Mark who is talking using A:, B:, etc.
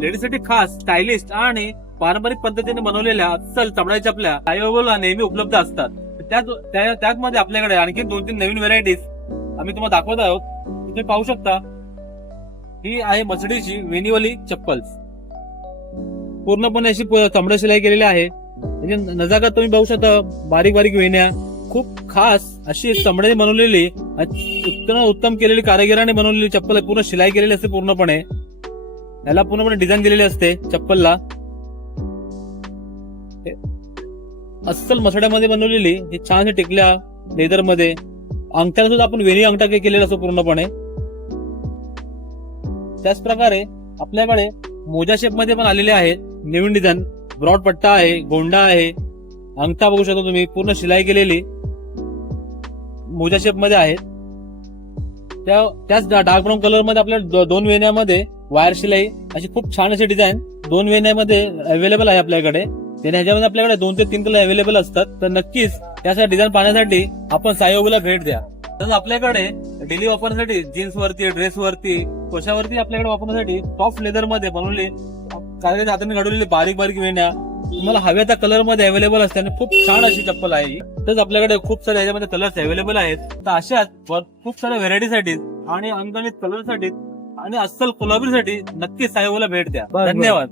A: लेडीजसाठी खास स्टायलिस्ट आणि पारंपरिक पद्धतीने बनवलेल्या अस्सल चमड्याच्या आपल्या साईबाबाला नेहमी उपलब्ध असतात. त्याच त्याचमध्ये आपल्याकडे आणखी दोन तीन नवीन व्हेरायटीज आम्ही तुम्हाला दाखवत आहोत. तुम्ही पाहू शकता. ही आहे मसडीची वेनिवली चप्पल. पूर्णपणे अशी प- चमडा शिलाई केलेली आहे. म्हणजे नजाकत तुम्ही पाहू शकता बारीक बारीक वेण्या. खूप खास अशी चमड्याने बनवलेली उत्तम उत्तम केलेली कारागिराने बनवलेली चप्पल पूर्ण शिलाई केलेली असते पूर्णपणे. याला पूर्णपणे डिझाईन दिलेली असते चप्पलला. अस्सल मसड्यामध्ये बनवलेली ही छान टिकल्या लेदरमध्ये अंगठ्याला सुद्धा आपण वेणी अंगठा केलेला असतो पूर्णपणे. त्याच प्रकारे आपल्याकडे मोजा शेपमध्ये पण आलेले आहेत. नवीन डिझाईन ब्रॉड पट्टा आहे गोंडा आहे. अंगठा बघू शकता तुम्ही पूर्ण शिलाई केलेली मोजा शेपमध्ये आहेत. त्या त्याच डार्क ब्राऊन कलरमध्ये आपल्या दोन वेण्यामध्ये वायर शिलाई अशी खूप छान अशी डिझाईन दोन वेण्यामध्ये अवेलेबल आहे आपल्याकडे. आणि ह्याच्यामध्ये आपल्याकडे दोन ते तीन कलर अवेलेबल असतात. तर नक्कीच त्यासाठी डिझाईन पाहण्यासाठी आपण सायोगला भेट द्या. तसंच आपल्याकडे डेली वापरण्यासाठी जीन्स वरती ड्रेस वरती कोशावरती आपल्याकडे वापरण्यासाठी सॉफ्ट लेदरमध्ये बनवले काही हाताने घडवलेली बारीक बारीक वेण्या तुम्हाला हव्या त्या कलरमध्ये अवेलेबल असते आणि खूप छान अशी चप्पल आहे तसंच आपल्याकडे खूप सारे याच्यामध्ये कलर्स अवेलेबल आहेत. तर अशाच खूप साऱ्या व्हेरायटीसाठी आणि अंगणित कलरसाठी आणि अस्सल कोल्हापूरसाठी नक्कीच सायोगला भेट द्या. धन्यवाद